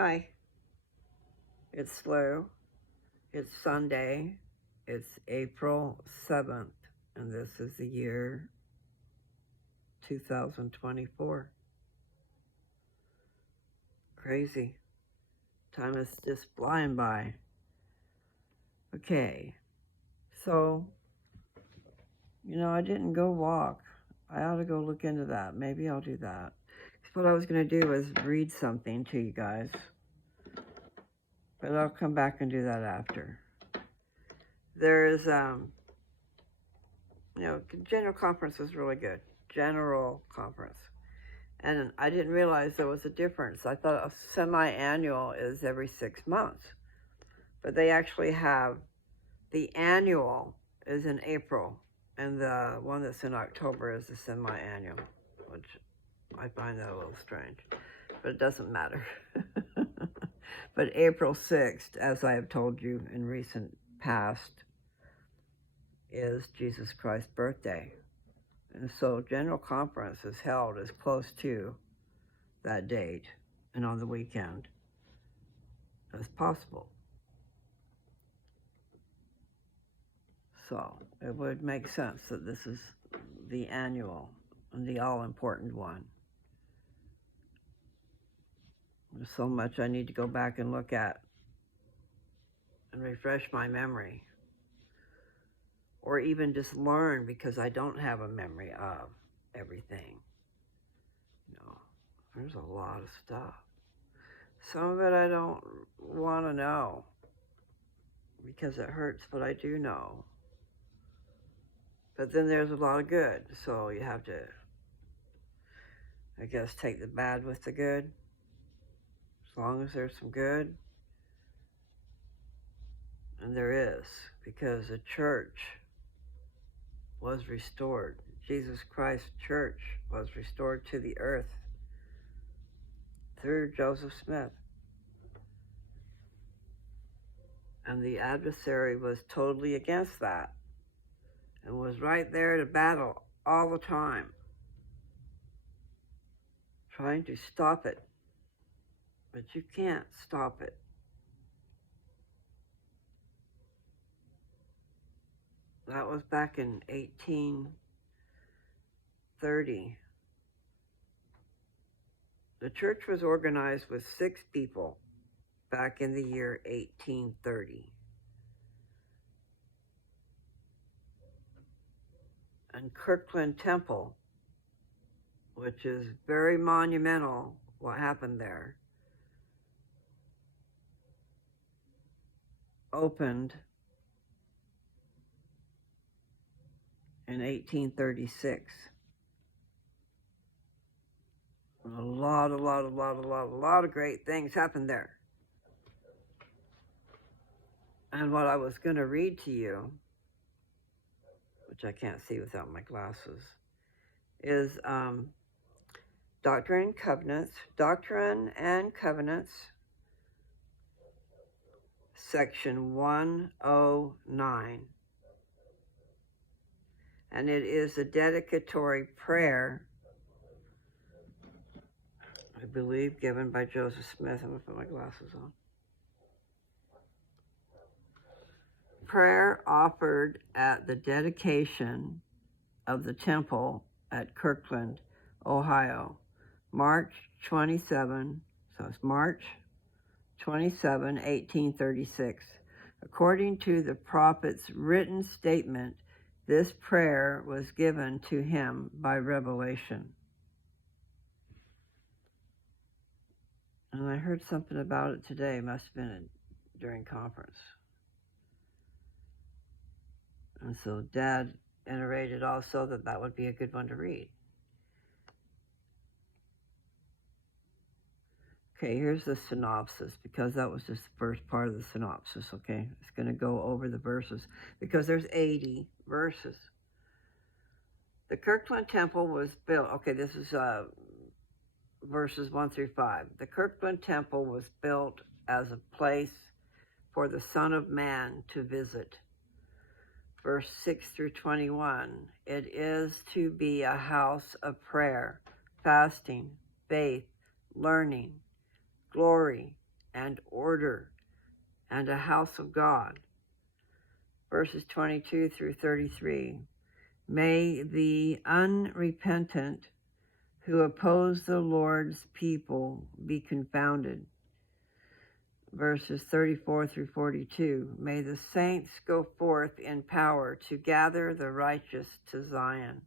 Hi, it's Slow. It's Sunday. It's April 7th, and this is the year 2024. Crazy. Time is just flying by. Okay, so, I didn't go walk. I ought to go look into that. Maybe I'll do that. What I was going to do was read something to you guys, but I'll come back and do that after. There is, General Conference is really good. General Conference. And I didn't realize there was a difference. I thought a semi-annual is every 6 months. But they actually have the annual is in April, and the one that's in October is the semi-annual, which I find that a little strange. But it doesn't matter. But April 6th, as I have told you in recent past, is Jesus Christ's birthday. And so General Conference is held as close to that date and on the weekend as possible. So it would make sense that this is the annual and the all-important one. There's so much I need to go back and look at and refresh my memory. Or even just learn, because I don't have a memory of everything. There's a lot of stuff. Some of it I don't want to know because it hurts, but I do know. But then there's a lot of good, so you have to, I guess, take the bad with the good. As long as there's some good. And there is, because the church was restored. Jesus Christ's church was restored to the earth through Joseph Smith. And the adversary was totally against that and was right there to battle all the time, trying to stop it. But you can't stop it. That was back in 1830. The church was organized with 6 people back in the year 1830. And Kirtland Temple, which is very monumental, what happened there, opened in 1836. A lot of great things happened there. And what I was going to read to you, which I can't see without my glasses, is Doctrine and Covenants, section 109. And it is a dedicatory prayer, I believe, given by Joseph Smith. I'm going to put my glasses on. Prayer offered at the dedication of the temple at Kirtland, Ohio, March 27, so it's March 27, 1836. According to the prophet's written statement, this prayer was given to him by revelation. And I heard something about it today, must have been during conference. And so Dad iterated also that would be a good one to read. Okay, here's the synopsis, because that was just the first part of the synopsis, okay? It's going to go over the verses, because there's 80 verses. The Kirtland Temple was built, okay, this is verses 1 through 5. The Kirtland Temple was built as a place for the Son of Man to visit. Verse 6 through 21, it is to be a house of prayer, fasting, faith, learning, glory, and order and a house of God. Verses 22 through 33. May the unrepentant who oppose the Lord's people be confounded. Verses 34 through 42. May the saints go forth in power to gather the righteous to Zion.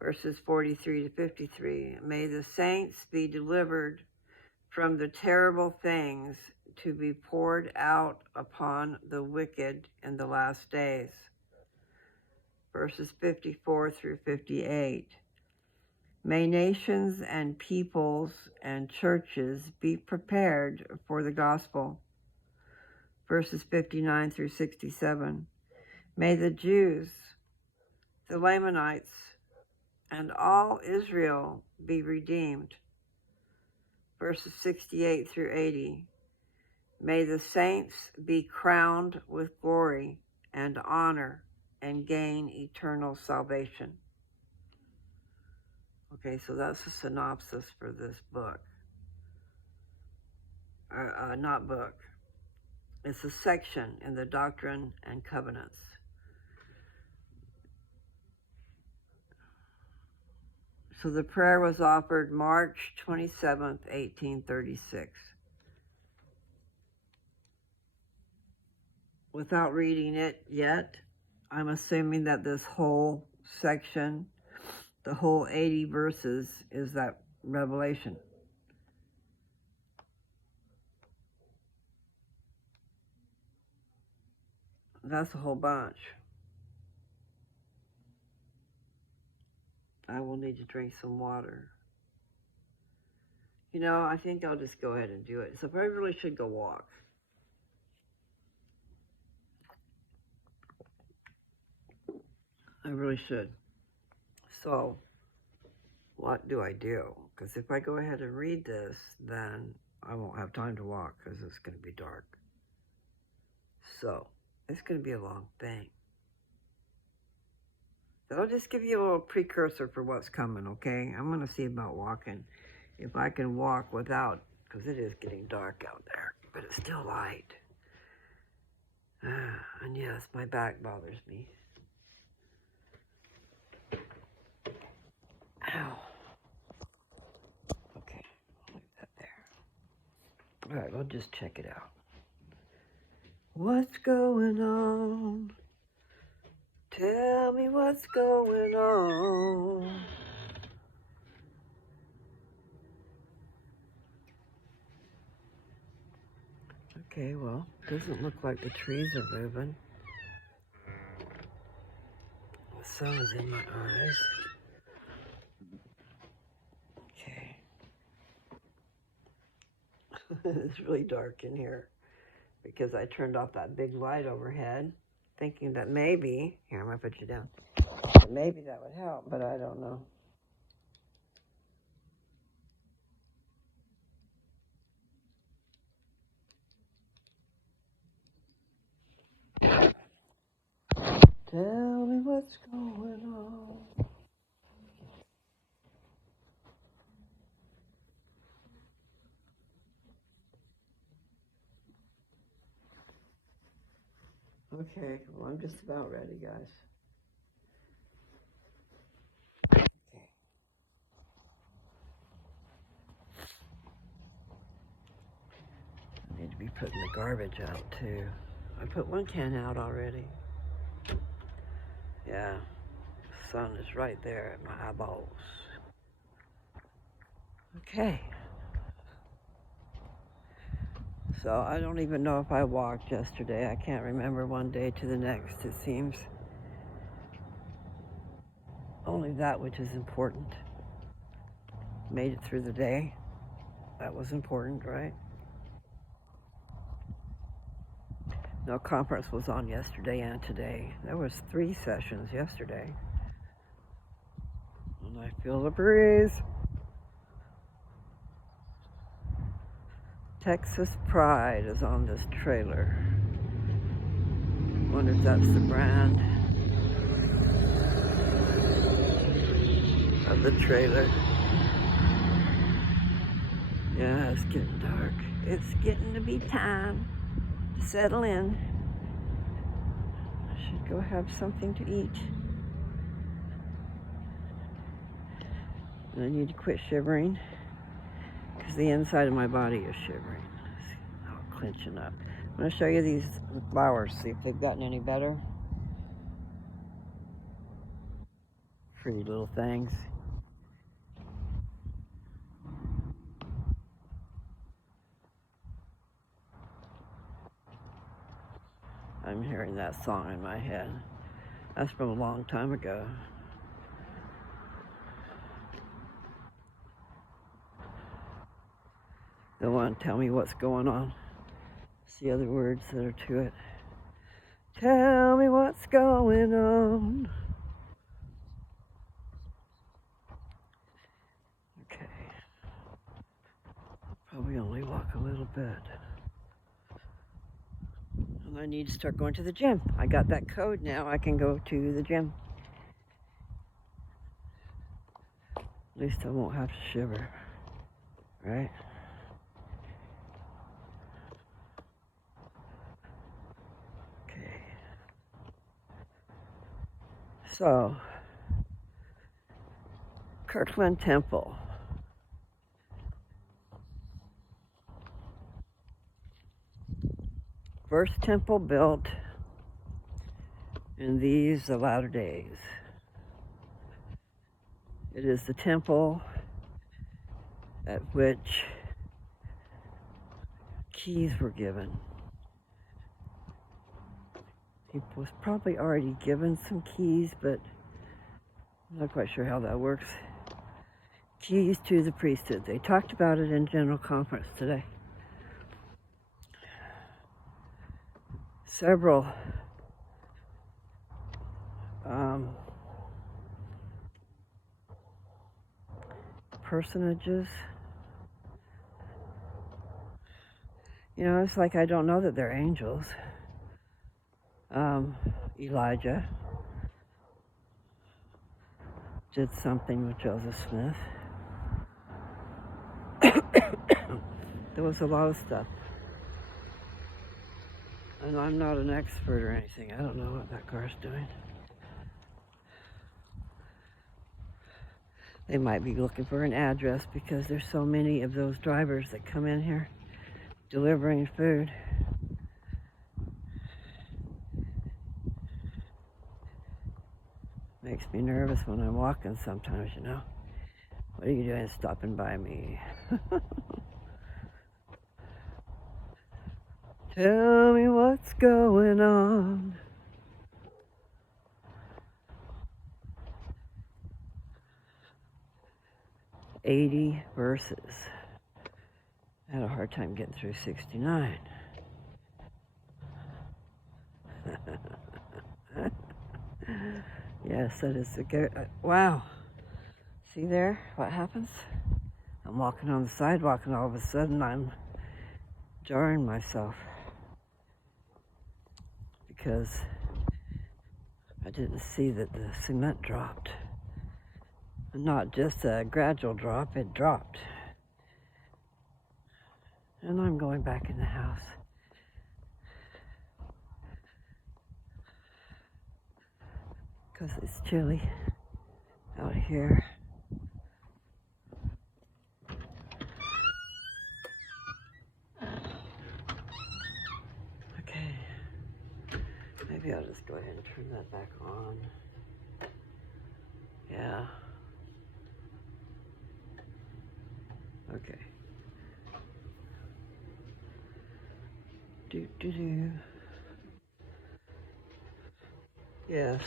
Verses 43 to 53. May the saints be delivered from the terrible things to be poured out upon the wicked in the last days. Verses 54 through 58. May nations and peoples and churches be prepared for the gospel. Verses 59 through 67. May the Jews, the Lamanites, and all Israel be redeemed. Verses 68 through 80. May the saints be crowned with glory and honor and gain eternal salvation. Okay, so that's a synopsis for this book. Not book. It's a section in the Doctrine and Covenants. So the prayer was offered March 27th, 1836. Without reading it yet, I'm assuming that this whole section, the whole 80 verses, is that revelation. That's a whole bunch. I will need to drink some water. You know, I think I'll just go ahead and do it. So I really should go walk. I really should. So, what do I do? Because if I go ahead and read this, then I won't have time to walk because it's going to be dark. So, it's going to be a long thing. But I'll just give you a little precursor for what's coming, okay? I'm going to see about walking. If I can walk without, because it is getting dark out there, but it's still light. And yes, my back bothers me. Ow. Okay, I'll leave that there. All right, we'll just check it out. What's going on? Tell me what's going on. Okay, well, doesn't look like the trees are moving. The sun is in my eyes. Okay. It's really dark in here because I turned off that big light overhead, thinking that maybe, here, I'm going to put you down, maybe that would help, but I don't know. Tell me what's going on. Okay, well, I'm just about ready, guys. Okay. I need to be putting the garbage out, too. I put one can out already. Yeah, the sun is right there at my eyeballs. Okay. So I don't even know if I walked yesterday. I can't remember one day to the next, it seems. Only that which is important. Made it through the day. That was important, right? No, conference was on yesterday and today. There was 3 sessions yesterday. And I feel the breeze. Texas Pride is on this trailer. Wonder if that's the brand of the trailer. Yeah, it's getting dark. it's getting to be time to settle in. I should go have something to eat. And I need to quit shivering because the inside of my body is shivering. Oh, clenching up. I'm going to show you these flowers, see if they've gotten any better. Pretty little things. I'm hearing that song in my head. That's from a long time ago. They want to tell me what's going on. It's the other words that are to it. Tell me what's going on. Okay. I'll probably only walk a little bit. And I need to start going to the gym. I got that code now. I can go to the gym. At least I won't have to shiver. Right? Okay. So, Kirkland Temple. First temple built in these the latter days. It is the temple at which keys were given. He was probably already given some keys, but I'm not quite sure how that works. Keys to the priesthood. They talked about it in General Conference today. Several personages. You know, it's like I don't know that they're angels. Elijah did something with Joseph Smith. There was a lot of stuff. And I'm not an expert or anything. I don't know what that car's doing. They might be looking for an address because there's so many of those drivers that come in here delivering food. Makes me nervous when I'm walking sometimes, you know. What are you doing stopping by me? Tell me what's going on. "80 verses. I had a hard time getting through 69. Yes, that is a good. Wow. See there what happens? I'm walking on the sidewalk and all of a sudden I'm jarring myself because I didn't see that the cement dropped. And not just a gradual drop, it dropped. And I'm going back in the house. Because it's chilly out here. Okay. Maybe I'll just go ahead and turn that back on. Yeah. Okay. Do. Yes.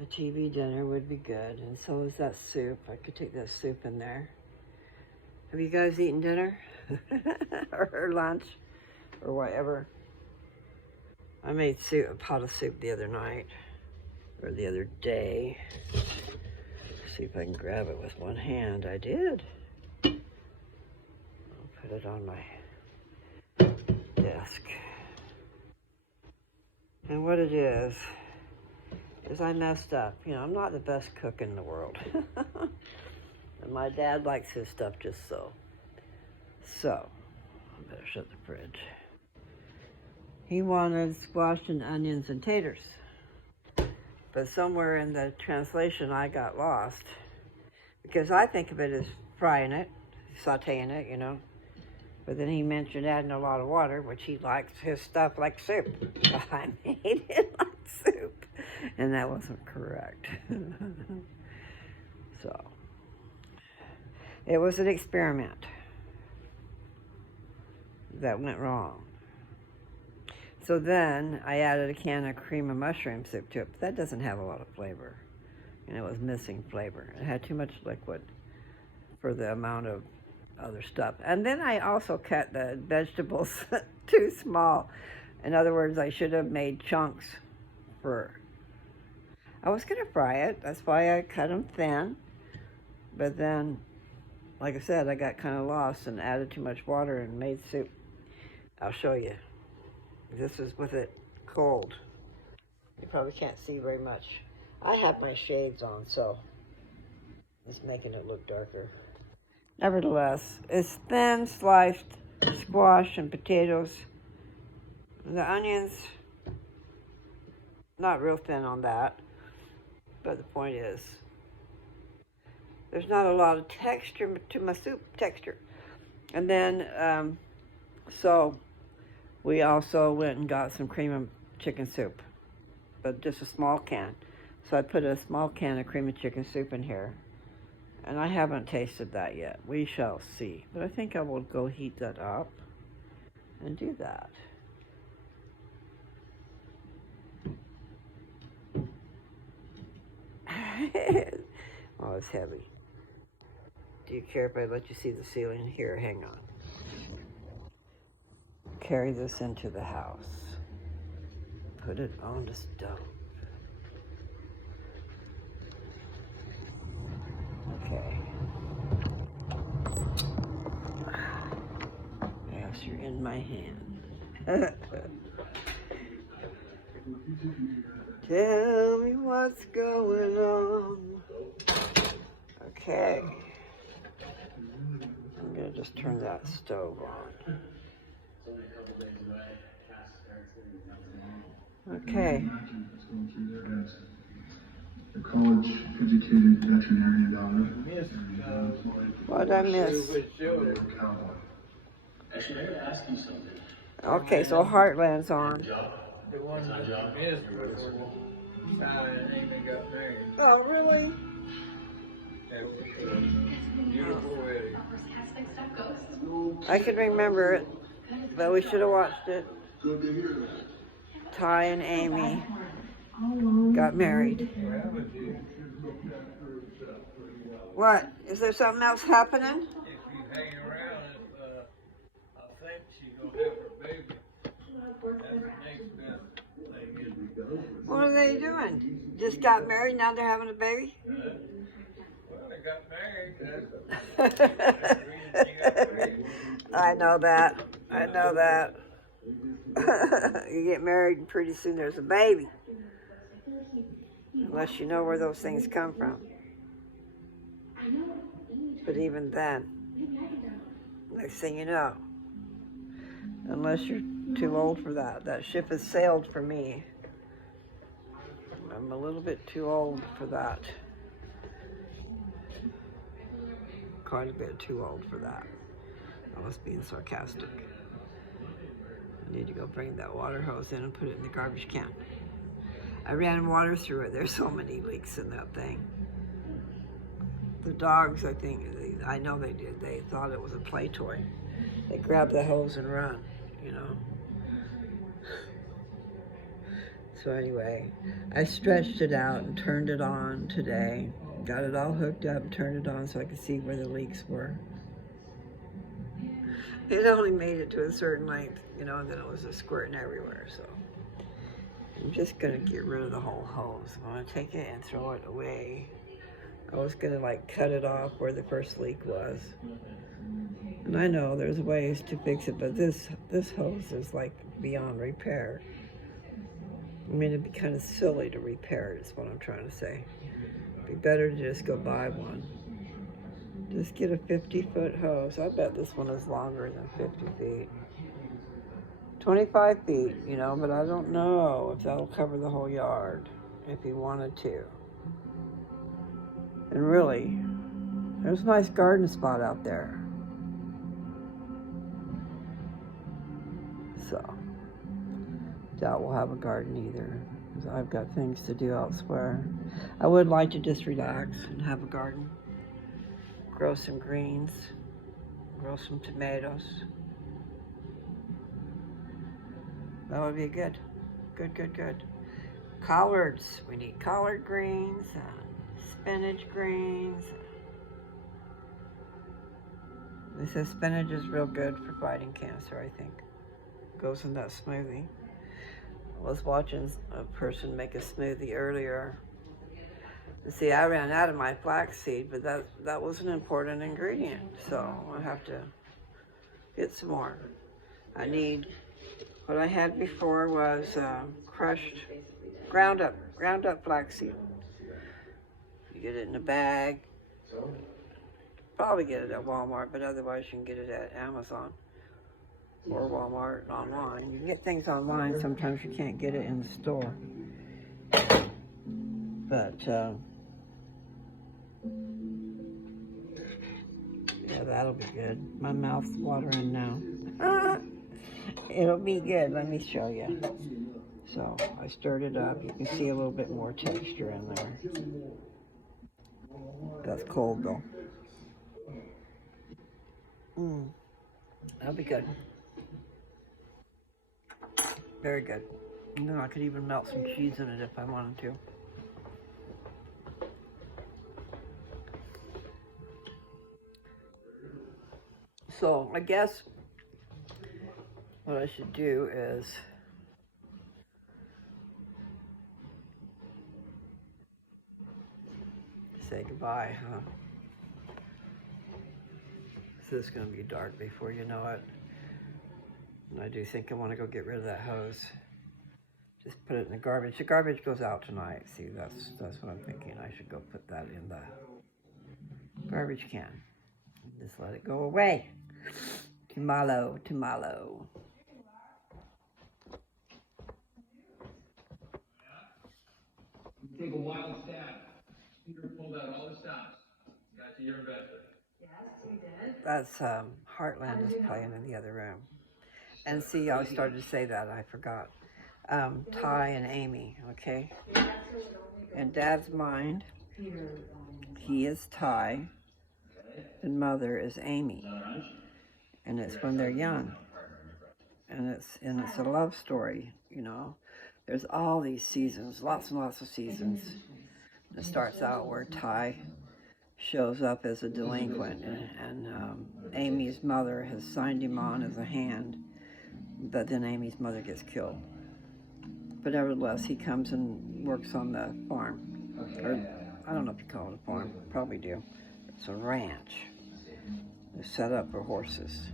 A TV dinner would be good, and so is that soup. I could take that soup in there. Have you guys eaten dinner? or lunch? Or whatever? I made a pot of soup the other night. Or the other day. See if I can grab it with one hand. I did. I'll put it on my desk. And what it is I messed up. You know, I'm not the best cook in the world. And my dad likes his stuff just so. So, Better shut the fridge. He wanted squash and onions and taters. But somewhere in the translation I got lost. Because I think of it as frying it, sauteing it, you know. But then he mentioned adding a lot of water, which he likes his stuff like soup. I made it like soup. And that wasn't correct. So, it was an experiment that went wrong. So then I added a can of cream of mushroom soup to it. But that doesn't have a lot of flavor. And it was missing flavor. It had too much liquid for the amount of other stuff. And then I also cut the vegetables too small. In other words, I should have made chunks I was going to fry it. That's why I cut them thin. But then, like I said, I got kind of lost and added too much water and made soup. I'll show you. This is with it cold. You probably can't see very much. I have my shades on, so it's making it look darker. Nevertheless, it's thin sliced squash and potatoes. The onions, not real thin on that, but the point is, there's not a lot of texture to my soup texture. And then, so we also went and got some cream of chicken soup, but just a small can. So I put a small can of cream of chicken soup in here. And I haven't tasted that yet. We shall see. But I think I will go heat that up and do that. Oh, it's heavy. Do you care if I let you see the ceiling? Here, hang on. Carry this into the house. Put it on the stove. Okay. Yes, you're in my hand. Tell me what's going on. Okay. I'm gonna just turn that stove on. Okay. A college-educated veterinarian daughter. What'd I miss? Actually, I gotta ask you something. Okay, so Heartland's on. The one that you missed before Ty and Amy got married. Oh, really? That was a beautiful wedding. I can remember it, but we should have watched it. Good to hear that. Ty and Amy got married. Well, but you, What? Is there something else happening? if you hang around, I think she's gonna have her baby. That's the next best thing is. What are they doing? Just got married, now they're having a baby? Well, they got married. That's the reason she got married. I know that. I know that. You get married and pretty soon there's a baby. Unless you know where those things come from. But even then, next thing you know, unless you're too old for that, that ship has sailed for me. I'm a little bit too old for that. Quite a bit too old for that. I was being sarcastic. I need to go bring that water hose in and put it in the garbage can. I ran water through it. There's so many leaks in that thing. The dogs, I know they did. They thought it was a play toy. They grab the hose and run, you know. So anyway, I stretched it out and turned it on today. Got it all hooked up, turned it on so I could see where the leaks were. It only made it to a certain length, you know, and then it was just squirting everywhere, so. I'm just gonna get rid of the whole hose. I'm gonna take it and throw it away. I was gonna like cut it off where the first leak was. And I know there's ways to fix it, but this hose is like beyond repair. I mean, it'd be kind of silly to repair it, is what I'm trying to say. It'd be better to just go buy one. Just get a 50-foot hose. I bet this one is longer than 50 feet. 25 feet, you know, but I don't know if that'll cover the whole yard if he wanted to. And really, there's a nice garden spot out there. So, doubt we'll have a garden either, because I've got things to do elsewhere. I would like to just relax and have a garden. Grow some greens, grow some tomatoes. That would be good. Good. Collards. We need collard greens and spinach greens. They say spinach is real good for fighting cancer, I think. Goes in that smoothie. I was watching a person make a smoothie earlier. See, I ran out of my flaxseed, but that was an important ingredient, so I have to get some more. I need, what I had before was crushed, ground up flaxseed. You get it in a bag. Probably get it at Walmart, but otherwise you can get it at Amazon or Walmart online. You can get things online, sometimes you can't get it in the store. But, yeah, that'll be good. My mouth's watering now. It'll be good, let me show you. So, I stirred it up. You can see a little bit more texture in there. That's cold though. That'll be good. Very good. And then I could even melt some cheese in it if I wanted to. So I guess what I should do is say goodbye, huh? So it's going to be dark before you know it. And I do think I want to go get rid of that hose. Just put it in the garbage. The garbage goes out tonight. See, that's what I'm thinking. I should go put that in the garbage can. Just let it go away. Tomorrow. Take a wild stab. Peter pulled out all the stops. Got to your investor. Yes, we did. That's Heartland is playing in the other room. And see, I started to say that, I forgot. Ty and Amy, okay? In Dad's mind, he is Ty, and Mother is Amy. And it's when they're young. And it's a love story, you know. There's all these seasons, lots and lots of seasons. It starts out where Ty shows up as a delinquent, and Amy's mother has signed him on as a hand, but then Amy's mother gets killed. But nevertheless, he comes and works on the farm. Or, I don't know if you call it a farm, probably do. It's a ranch. They're set up for horses.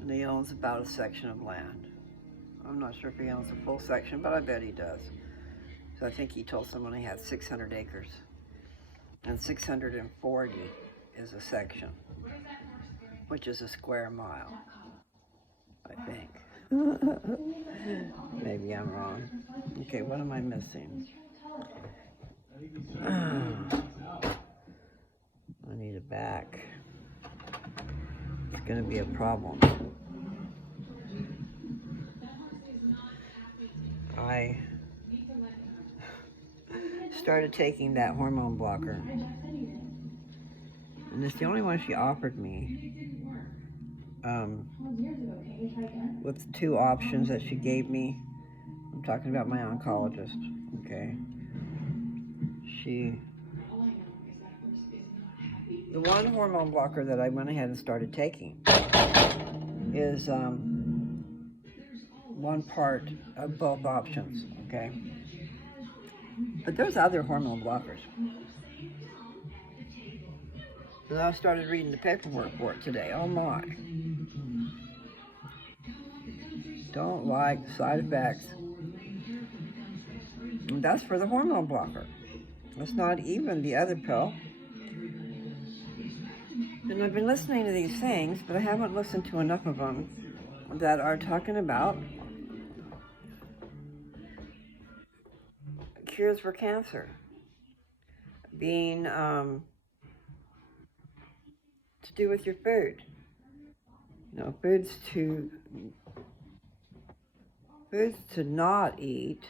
And he owns about a section of land. I'm not sure if he owns a full section, but I bet he does. So I think he told someone he had 600 acres. And 640 is a section, which is a square mile, I think. Maybe I'm wrong. Okay, what am I missing? I need a back. It's going to be a problem. I started taking that hormone blocker, and it's the only one she offered me. With the two options that she gave me, I'm talking about my oncologist, okay? The one hormone blocker that I went ahead and started taking is one part of both options, okay? But there's other hormone blockers. So I started reading the paperwork for it today. Oh my. Don't like the side effects. And that's for the hormone blocker. That's not even the other pill. And I've been listening to these things, but I haven't listened to enough of them that are talking about cures for cancer being to do with your food. You know, foods to not eat,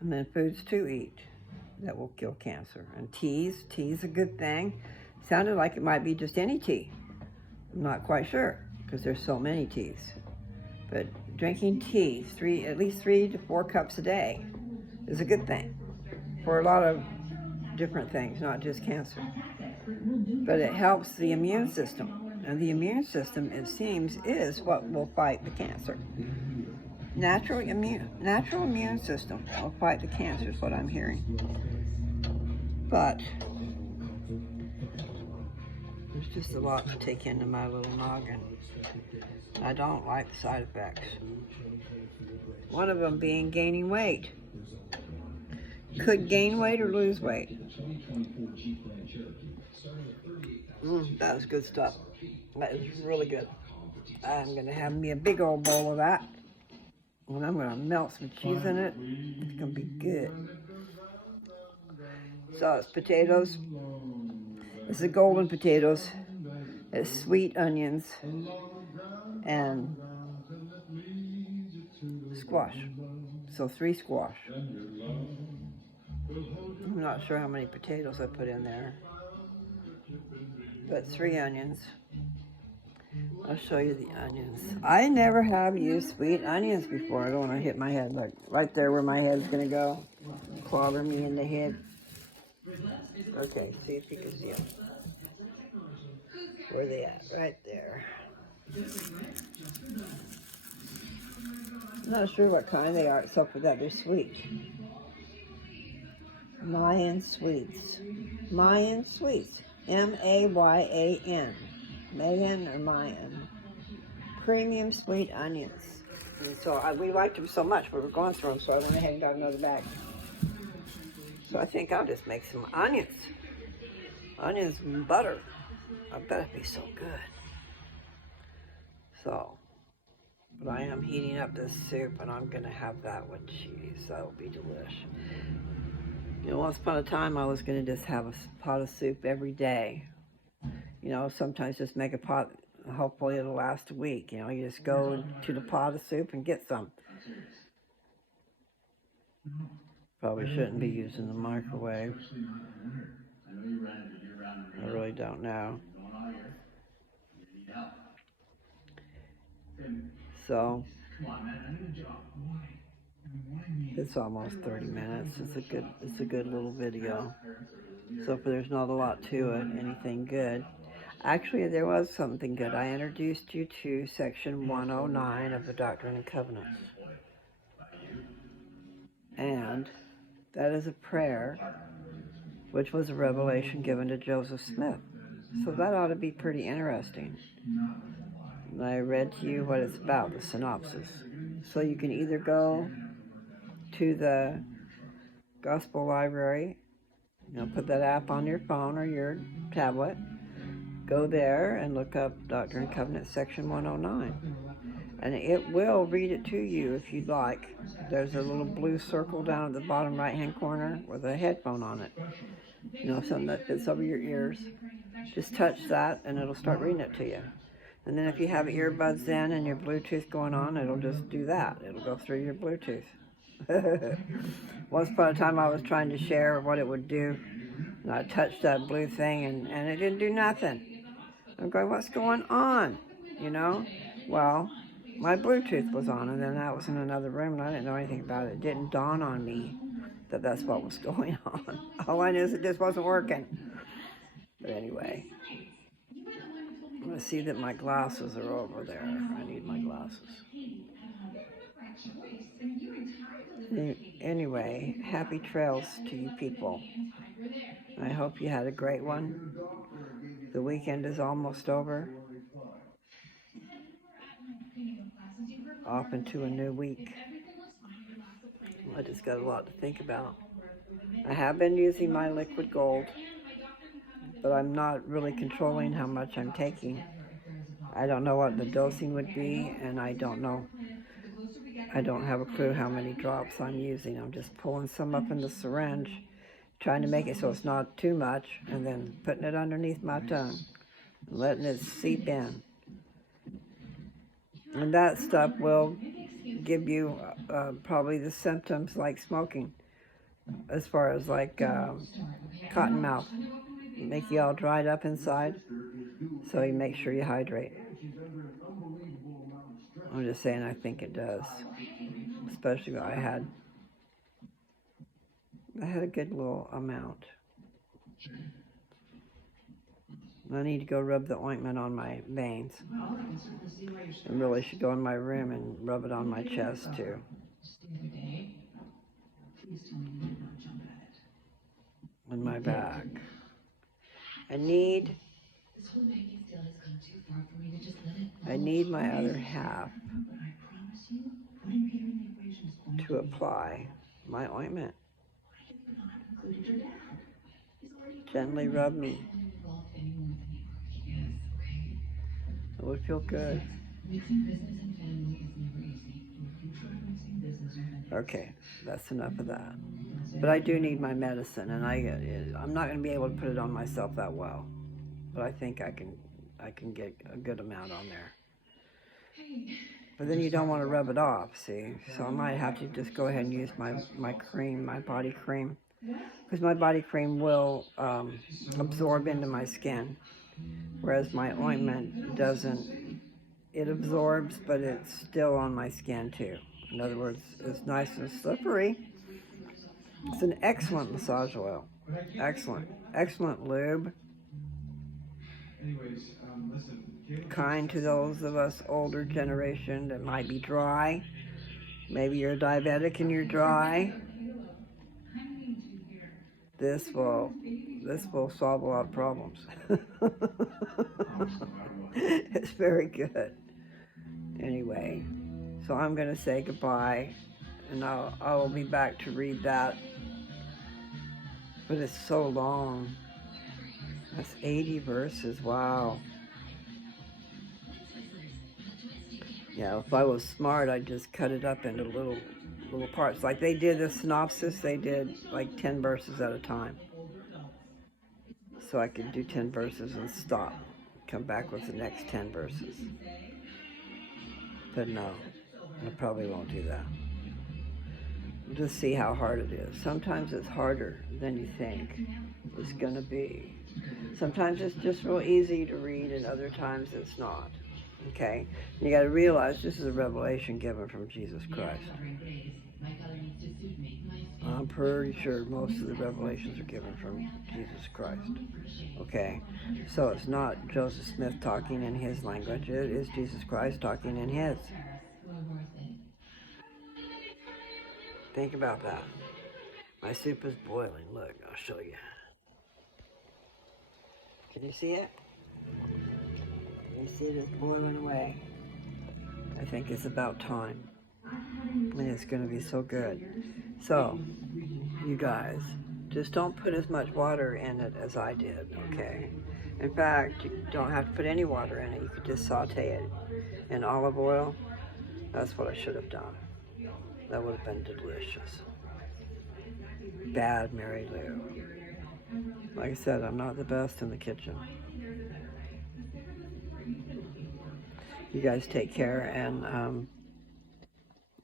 and then foods to eat that will kill cancer. And tea's a good thing. Sounded like it might be just any tea. I'm not quite sure because there's so many teas. But drinking tea, at least 3 to 4 cups a day, is a good thing for a lot of different things, not just cancer. But it helps the immune system. And the immune system, it seems, is what will fight the cancer. Natural immune system will fight the cancer is what I'm hearing. But there's just a lot to take into my little noggin. I don't like the side effects. One of them being gaining weight. Could gain weight or lose weight. That was good stuff. That is really good. I'm going to have me a big old bowl of that. And I'm going to melt some cheese in it. It's going to be good. So it's potatoes. This is golden potatoes. It's sweet onions. And squash. So 3 squash. I'm not sure how many potatoes I put in there. But 3 onions. I'll show you the onions. I never have used sweet onions before. I don't want to hit my head. Like right there where my head's going to go. Clobber me in the head. Okay, see if you can see them. Where are they at? Right there. I'm not sure what kind they are, except for that they're sweet. Mayan Sweets. Mayan Sweets. M-A-Y-A-N. Mayan or Mayan. Premium sweet onions. And so we liked them so much, we were going through them, so I went ahead and got another bag. So I think I'll just make some onions. Onions and butter. I bet it'd be so good. So, but I am heating up this soup, and I'm going to have that with cheese. That'll be delish. You know, once upon a time, I was going to just have a pot of soup every day. You know, sometimes just make a pot, hopefully it'll last a week. You know, you just go to the pot of soup and get some. Probably shouldn't be using the microwave. I really don't know. So, it's almost 30 minutes. It's a good little video. So if there's not a lot to it, anything good. Actually, there was something good. I introduced you to section 109 of the Doctrine and Covenants. And that is a prayer, which was a revelation given to Joseph Smith. So that ought to be pretty interesting. And I read to you what it's about, the synopsis. So you can either go to the Gospel Library, you know, put that app on your phone or your tablet, go there and look up Doctrine and Covenants section 109. And it will read it to you if you'd like. There's a little blue circle down at the bottom right-hand corner with a headphone on it. You know, something that fits over your ears. Just touch that and it'll start reading it to you. And then if you have earbuds in and your Bluetooth going on, it'll just do that. It'll go through your Bluetooth. Once upon a time I was trying to share what it would do. And I touched that blue thing and it didn't do nothing. I'm going, what's going on? You know? Well, my Bluetooth was on, and then that was in another room, and I didn't know anything about it. It didn't dawn on me that that's what was going on. All I knew is it just wasn't working. But anyway, I'm going to see that my glasses are over there. I need my glasses. Anyway, happy trails to you people. I hope you had a great one. The weekend is almost over. Off into a new week. I just got a lot to think about. I have been using my liquid gold, but I'm not really controlling how much I'm taking. I don't know what the dosing would be, and I don't have a clue how many drops I'm using. I'm just pulling some up in the syringe, trying to make it so it's not too much, and then putting it underneath my tongue, and letting it seep in. And that stuff will give you probably the symptoms like smoking, as far as like cotton mouth. Make you all dried up inside, so you make sure you hydrate. I'm just saying, I think it does. Especially when I had a good little amount. I need to go rub the ointment on my veins. I really should go in my room and rub it on my chest too. And my back. I need my other half to apply my ointment. Gently rub me. It would feel good. Okay, that's enough of that. But I do need my medicine, and I'm not going to be able to put it on myself that well. But I think I can get a good amount on there. But then you don't want to rub it off, see? So I might have to just go ahead and use my cream, my body cream. Because my body cream will absorb into my skin. Whereas my ointment doesn't. It absorbs, but it's still on my skin too. In other words, it's nice and slippery. It's an excellent massage oil. Excellent. Excellent lube. Kind to those of us older generation that might be dry. Maybe you're diabetic and you're dry. This will solve a lot of problems. It's very good. Anyway, so I'm going to say goodbye, and I will be back to read that. But it's so long. That's 80 verses. Wow. Yeah, if I was smart, I'd just cut it up into little parts. Like they did the synopsis, they did like 10 verses at a time. So I could do 10 verses and stop. Come back with the next 10 verses. But no, I probably won't do that. Just see how hard it is. Sometimes it's harder than you think it's going to be. Sometimes it's just real easy to read, and other times it's not. Okay? You got to realize this is a revelation given from Jesus Christ. I'm pretty sure most of the revelations are given from Jesus Christ. Okay? So it's not Joseph Smith talking in his language. It is Jesus Christ talking in his. Think about that. My soup is boiling. Look, I'll show you. Can you see it? You see it is boiling away. I think it's about time. And it's going to be so good. So, you guys, just don't put as much water in it as I did, okay? In fact, you don't have to put any water in it. You could just saute it in olive oil. That's what I should have done. That would have been delicious. Bad Mary Lou. Like I said, I'm not the best in the kitchen. You guys take care, and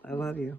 I love you.